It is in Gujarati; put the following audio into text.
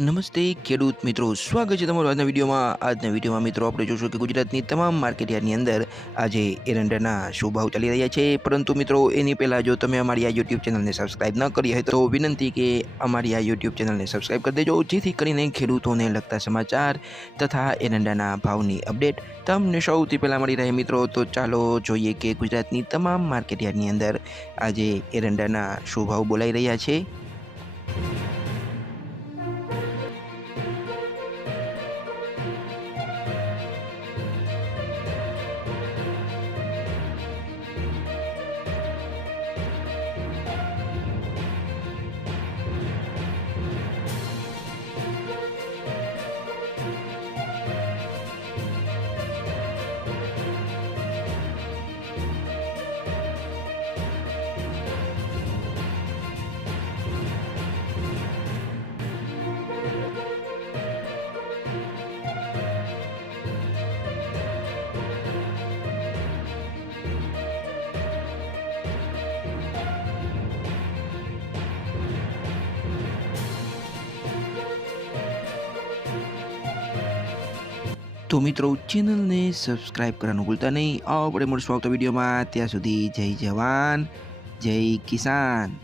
નમસ્તે ખેડૂત મિત્રો, સ્વાગત છે તમારું આજના વિડીયોમાં મિત્રો આપણે જોશું કે ગુજરાતની તમામ માર્કેટયાર્ડની અંદર આજે એરંડાના શું ભાવ ચાલી રહ્યા છે. પરંતુ મિત્રો એની પહેલાં જો તમે અમારી આ યુટ્યુબ ચેનલને સબસ્ક્રાઇબ ન કરી હોય તો વિનંતી કે અમારી આ યુટ્યુબ ચેનલને સબસ્ક્રાઇબ કરી દેજો, જેથી કરીને ખેડૂતોને લગતા સમાચાર તથા એરંડાના ભાવની અપડેટ તમને સૌથી પહેલાં મળી રહે મિત્રો. તો ચાલો જોઈએ કે ગુજરાતની તમામ માર્કેટયાર્ડની અંદર આજે એરંડાના શું ભાવ બોલાઈ રહ્યા છે. તો મિત્રો ચેનલને સબસ્ક્રાઇબ કરવાનું ભૂલતા નહીં. આપણે મળશું આવતા વિડીયોમાં. ત્યાં સુધી જય જવાન જય કિસાન.